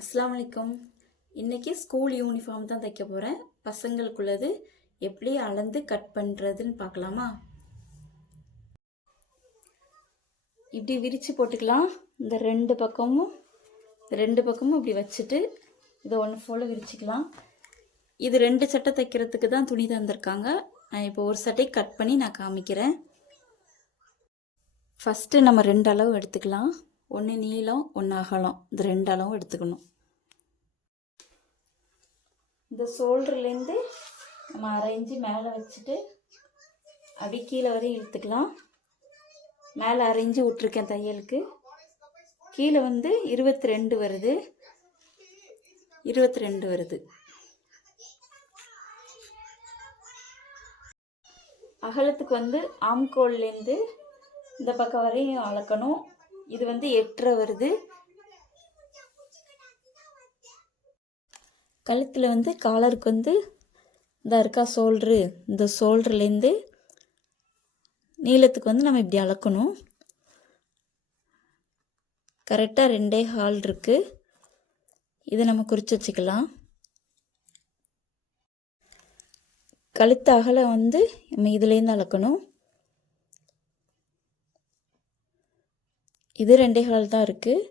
அஸ்லாம் வலைக்கம் இன்றைக்கி ஸ்கூல் யூனிஃபார்ம் தான் தைக்க போகிறேன் பசங்களுக்குள்ளது எப்படி அளந்து கட் பண்ணுறதுன்னு பார்க்கலாமா? இப்படி விரித்து போட்டுக்கலாம். இந்த ரெண்டு பக்கமும் ரெண்டு பக்கமும் இப்படி வச்சுட்டு இதை ஒன்று போல் விரிச்சுக்கலாம். இது ரெண்டு சட்டை தைக்கிறதுக்கு தான் துணி தந்திருக்காங்க. நான் இப்போ ஒரு சட்டை கட் பண்ணி நான் காமிக்கிறேன். ஃபஸ்ட்டு நம்ம ரெண்டு அளவு எடுத்துக்கலாம். ஒன்று நீளம் ஒன்று அகலம். இந்த ரெண்டு அளவும் எடுத்துக்கணும். இந்த ஷோல்டர்லேருந்து நம்ம அரை இன்ச்சு மேலே வச்சுட்டு அப்படி கீழே வரையும் இழுத்துக்கலாம். மேலே அரைஞ்சி விட்ருக்கேன் தையலுக்கு. கீழே வந்து இருபத்தி ரெண்டு வருது. இருபத்தி ரெண்டு வருது. அகலத்துக்கு வந்து ஆம்கோல்லேருந்து இந்த பக்கம் வரையும் அளக்கணும். இது வந்து எட்டரை வருது. கழுத்தில் வந்து காலருக்கு வந்து இந்த இருக்கா சோல்ட்ரு இந்த சோல்ட்ருலேருந்து நீளத்துக்கு வந்து நம்ம இப்படி அளக்கணும். கரெக்டாக ரெண்டே ஹால் இருக்குது இதை நம்ம குறித்து வச்சுக்கலாம். கழுத்து அகலை வந்து நம்ம இதுலேருந்து அளக்கணும். இது ரெண்டே கால் தான் இருக்குது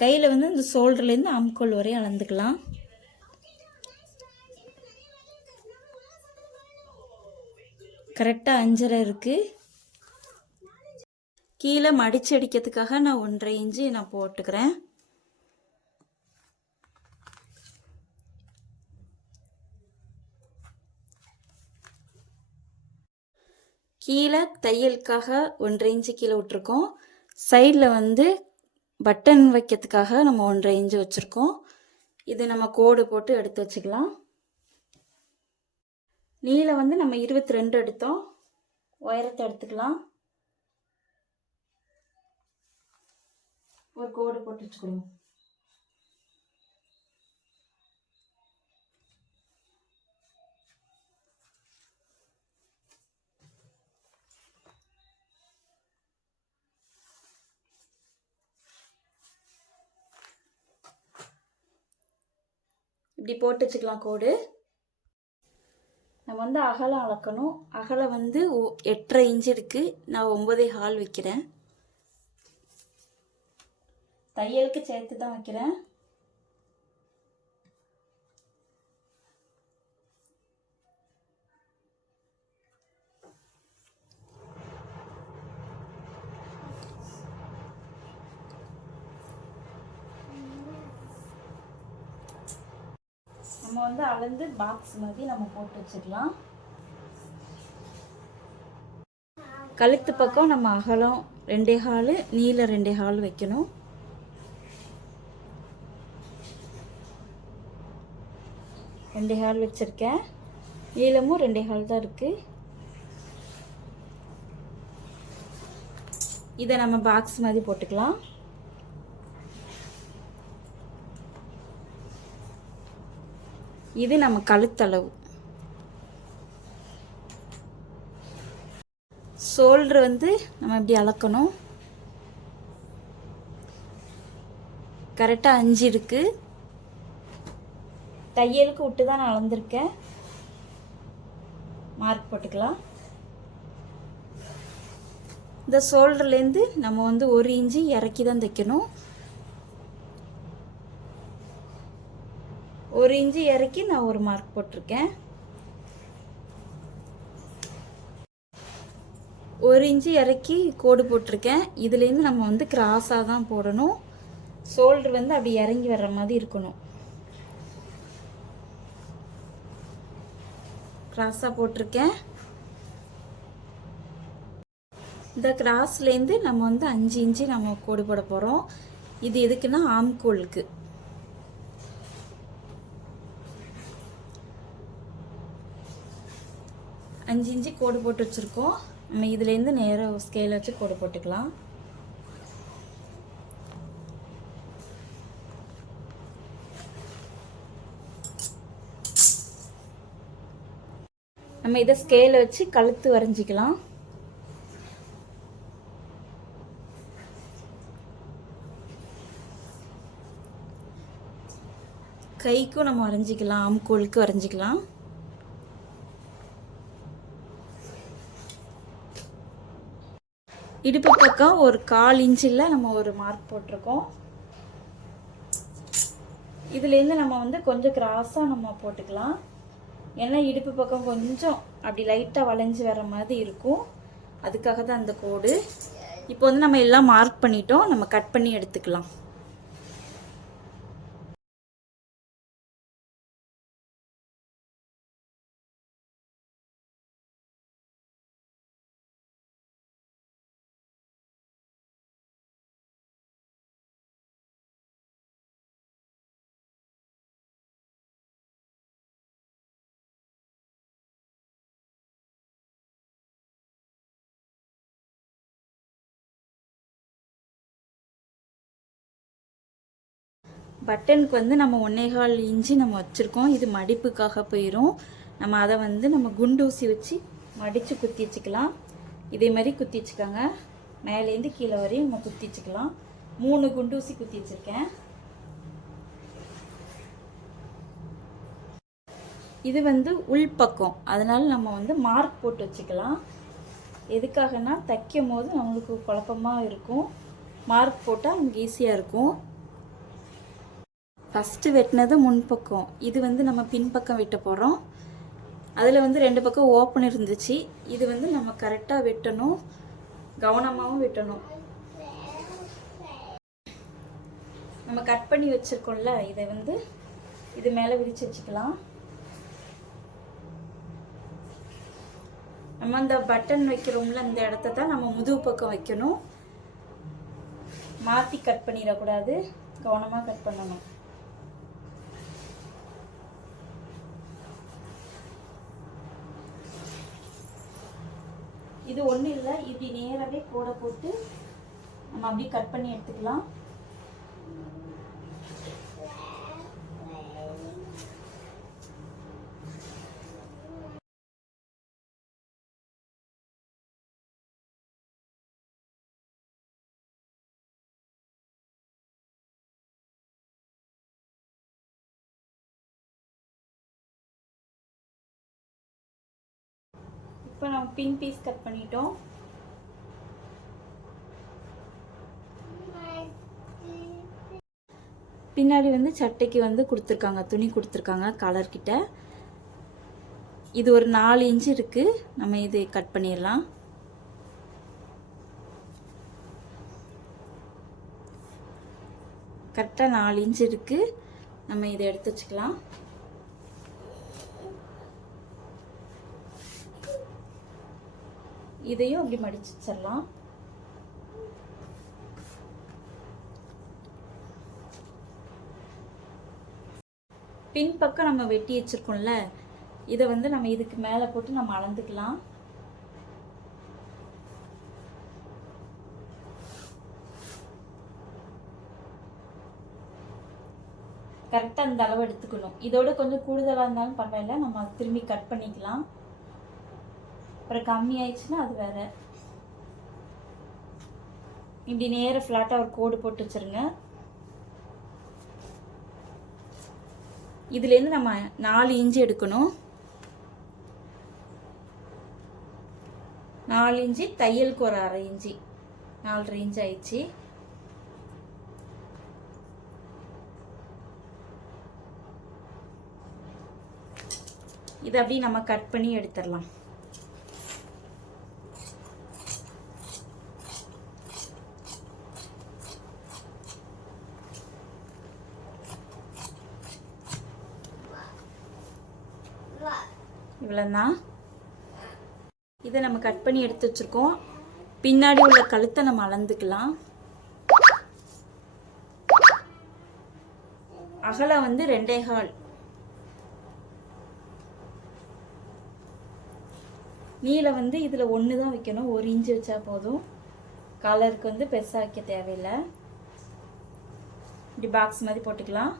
கையில் வந்து இந்த ஷோல்டர்லேருந்து அம்கோல் வரையும் அளந்துக்கலாம். கரெக்டாக அஞ்சரை இருக்குது கீழே மடிச்சு அடிக்கிறதுக்காக நான் ஒன்றரை இன்ச்சு நான் போட்டுக்கிறேன். கீழே தையலுக்காக ஒன்றரை இன்ச்சு கீழே விட்ருக்கோம் சைடில் வந்து பட்டன் வைக்கிறதுக்காக நம்ம ஒன்றரை இன்ச்சு வச்சுருக்கோம். இது நம்ம கோடு போட்டு எடுத்து வச்சுக்கலாம். நீளம் வந்து நம்ம இருபத்தி ரெண்டு எடுத்தோம். உயரத்தை எடுத்துக்கலாம். ஒரு கோடு போட்டு வச்சுக்கணும் இப்படி போட்டு வச்சுக்கலாம் கோடு. நம்ம வந்து அகலம் அளக்கணும். அகலம் வந்து ஒ- எட்டரை இன்ச்சு இருக்குது நான் ஒம்பதே ஹால் வைக்கிறேன். தையலுக்கு சேர்த்து தான் வைக்கிறேன் நம்ம வந்து அளந்து பாக்ஸ் மாதிரி நம்ம போட்டு வச்சுக்கலாம் கழுத்து பக்கம் நம்ம அகலம் ரெண்டே ஹாலு நீளம் ரெண்டே ஹால் வைக்கணும். ரெண்டே ஹால் வச்சுருக்கேன். நீளமும் ரெண்டே ஹால் தான் இருக்குது இதை நம்ம பாக்ஸ் மாதிரி போட்டுக்கலாம். இது நம்ம கழுத்தளவு. ஷோல்டர் வந்து நம்ம இப்படி அளக்கணும். கரெக்டாக அஞ்சு இருக்கு. தையலுக்கு விட்டு தான் நான் அளந்திருக்கேன். மார்க் போட்டுக்கலாம். இந்த ஷோல்டர்லேருந்து நம்ம வந்து ஒரு இன்ச்சு இறக்கி தான் தைக்கணும். ஒரு இன்ச்சு இறக்கி நான் ஒரு மார்க் போட்டிருக்கேன். ஒரு இன்ச்சு இறக்கி கோடு போட்டிருக்கேன். இதுலேருந்து நம்ம வந்து கிராஸாக தான் போடணும். ஷோல்டர் வந்து அப்படி இறங்கி வர்ற மாதிரி இருக்கணும். கிராஸாக போட்டிருக்கேன். இந்த கிராஸ்லேருந்து நம்ம வந்து அஞ்சு இன்ச்சு நம்ம கோடு போட போகிறோம் இது எதுக்குன்னா ஆம்கோலுக்கு அஞ்சு இஞ்சி கோடு போட்டு வச்சுருக்கோம். நம்ம இதுலேருந்து நேராக ஸ்கேல் வச்சு கோடு போட்டுக்கலாம். நம்ம இதை ஸ்கேல் வச்சு கழுத்து வரைஞ்சிக்கலாம். கைக்கும் நம்ம வரைஞ்சிக்கலாம் ஆம்கோலுக்கு வரைஞ்சிக்கலாம். இடுப்பு பக்கம் ஒரு கால் இன்ச்சில் நம்ம ஒரு மார்க் போட்டிருக்கோம். இதுலேருந்து நம்ம வந்து கொஞ்சம் கிராஸாக நம்ம போட்டுக்கலாம். ஏன்னா இடுப்பு பக்கம் கொஞ்சம் அப்படி லைட்டாக வளைஞ்சு வர மாதிரி இருக்கும். அதுக்காக தான் அந்த கோடு. இப்போ வந்து நம்ம எல்லாம் மார்க் பண்ணிட்டோம். நம்ம கட் பண்ணி எடுத்துக்கலாம். பட்டனுக்கு வந்து நம்ம ஒன்னேகால் இன்ச்சு நம்ம வச்சுருக்கோம். இது மடிப்புக்காக போயிடும் நம்ம அதை வந்து நம்ம குண்டூசி வச்சு மடித்து குத்தி வச்சுக்கலாம். இதே மாதிரி குத்தி வச்சுக்கோங்க. மேலேருந்து கீழே வரையும் நம்ம குத்தி வச்சுக்கலாம். மூணு குண்டூசி குத்தி வச்சுருக்கேன். இது வந்து உள்பக்கம். அதனால் நம்ம வந்து மார்க் போட்டு வச்சுக்கலாம். எதுக்காகனா தைக்கும் போது நம்மளுக்கு குழப்பமாக இருக்கும். மார்க் போட்டால் நமக்கு ஈஸியாக இருக்கும். ஃபஸ்ட்டு வெட்டினது முன்பக்கம். இது வந்து நம்ம பின்பக்கம் வெட்ட போகிறோம் அதில் வந்து ரெண்டு பக்கம் ஓப்பன் இருந்துச்சு. இது வந்து நம்ம கரெக்டாக வெட்டணும். கவனமாகவும் வெட்டணும். நம்ம கட் பண்ணி வச்சுருக்கோம்ல இதை வந்து இது மேலே விரிச்சு வச்சுக்கலாம். நம்ம அந்த பட்டன் வைக்கிறோம்ல அந்த இடத்த தான் நம்ம முதுகு பக்கம் வைக்கணும். மாற்றி கட் பண்ணிடக்கூடாது. கவனமாக கட் பண்ணணும். இது ஒன்றும் இல்லை இப்படி நேராகவே கூட போட்டு நம்ம அப்படியே கட் பண்ணி எடுத்துக்கலாம். இப்போ நம்ம பிங்க் பீஸ் கட் பண்ணிட்டோம். பின்னாடி வந்து சட்டைக்கு வந்து கொடுத்துருக்காங்க துணி கொடுத்துருக்காங்க கலர் கிட்ட. இது ஒரு நாலு இன்ச்சு இருக்கு. நம்ம இது கட் பண்ணிடலாம். கரெக்டாக நாலு இன்ச்சு இருக்கு. நம்ம இதை எடுத்து வச்சுக்கலாம். இதையும் அப்படி மடிச்சு வச்சிடலாம். பின்பக்கம் நம்ம வெட்டி வச்சிருக்கோம்ல இதை வந்து நம்ம இதுக்கு மேலே போட்டு நம்ம அளந்துக்கலாம். கரெக்டாக அந்த அளவு எடுத்துக்கணும். இதோட கொஞ்சம் கூடுதலாக இருந்தாலும் பரவாயில்ல நம்ம திரும்பி கட் பண்ணிக்கலாம். அப்புறம் கம்மி ஆயிடுச்சுன்னா அது வேற. இப்படி நேர ஃப்ளாட்டாக ஒரு கோடு போட்டு வச்சிருங்க. இதுலேருந்து நம்ம நாலு இன்ச்சு எடுக்கணும். நாலு இன்ச்சு தையலுக்கு ஒரு அரை இன்ச்சு நாலரை இன்ச்சு ஆயிடுச்சு. இதை அப்படியே நம்ம கட் பண்ணி எடுத்துடலாம். இவ்வளோதான் இதை நம்ம கட் பண்ணி எடுத்து வச்சுருக்கோம். பின்னாடி உள்ள கழுத்தை நம்ம அளந்துக்கலாம். அகலம் வந்து ரெண்டே கால். நீளம் வந்து இதில் ஒன்று தான் வைக்கணும். ஒரு இன்ச்சு வச்சா போதும். கலருக்கு வந்து பெருசாக வைக்க தேவையில்லை. இப்படி பாக்ஸ் மாதிரி போட்டுக்கலாம்.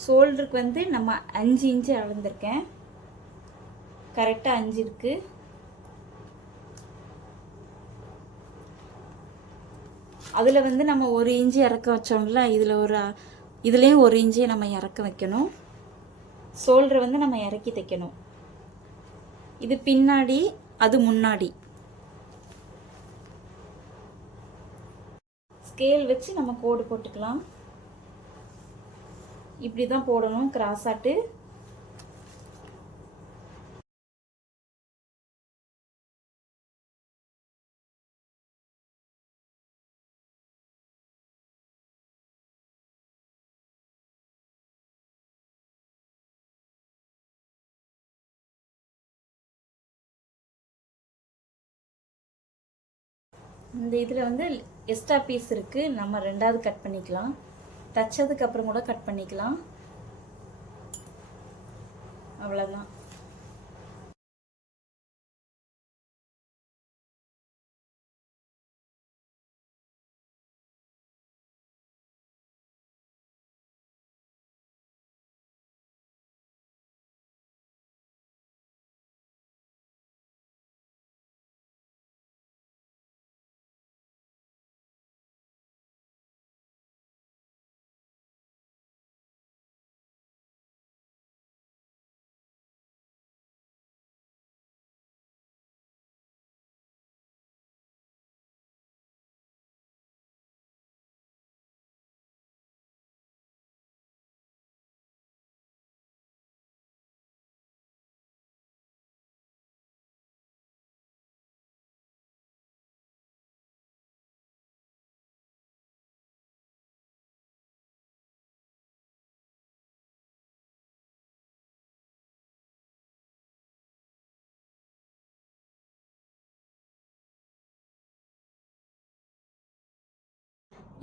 ஷோல்டருக்கு வந்து நம்ம அஞ்சு இன்ச்சு அளந்திருக்கேன். கரெக்டாக அஞ்சு இருக்குது அதில் வந்து நம்ம ஒரு இன்ச்சு இறக்க வச்சோம்ல இதில் ஒரு இதுலேயும் ஒரு இஞ்சியை நம்ம இறக்க வைக்கணும். ஷோல்டரை வந்து நம்ம இறக்கி தைக்கணும். இது பின்னாடி அது முன்னாடி. ஸ்கேல் வச்சு நம்ம கோடு போட்டுக்கலாம். இப்படி தான் போடணும் கிராஸ் ஆட்டு. இந்த இதில் வந்து எக்ஸ்ட்ரா பீஸ் இருக்குது நம்ம ரெண்டாவது கட் பண்ணிக்கலாம். தைச்சதுக்கப்புறம் கூட கட் பண்ணிக்கலாம். அவ்வளோதான்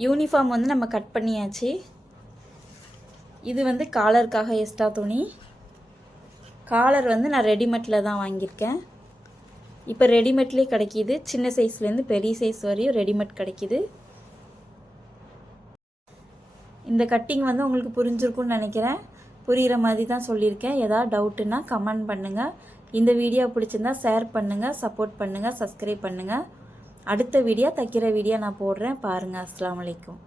யூனிஃபார்ம் வந்து நம்ம கட் பண்ணியாச்சு. இது வந்து காலருக்காக எக்ஸ்ட்ரா துணி. காலர் வந்து நான் ரெடிமேட்டில் தான் வாங்கியிருக்கேன். இப்போ ரெடிமேட்லேயே கிடைக்கிது. சின்ன சைஸ்லேருந்து பெரிய சைஸ் வரையும் ரெடிமேட் கிடைக்கிது. இந்த கட்டிங் வந்து உங்களுக்கு புரிஞ்சிருக்கும்னு நினைக்கிறேன். புரிகிற மாதிரி தான் சொல்லியிருக்கேன். ஏதாவது டவுட்டுன்னா கமெண்ட் பண்ணுங்கள் இந்த வீடியோ பிடிச்சிருந்தா ஷேர் பண்ணுங்கள் சப்போர்ட் பண்ணுங்கள் சப்ஸ்கிரைப் பண்ணுங்கள் அடுத்த வீடியோ தைக்கிற வீடியோ நான் போடுறேன். பாருங்கள் அஸ்லாம் வலைக்கும்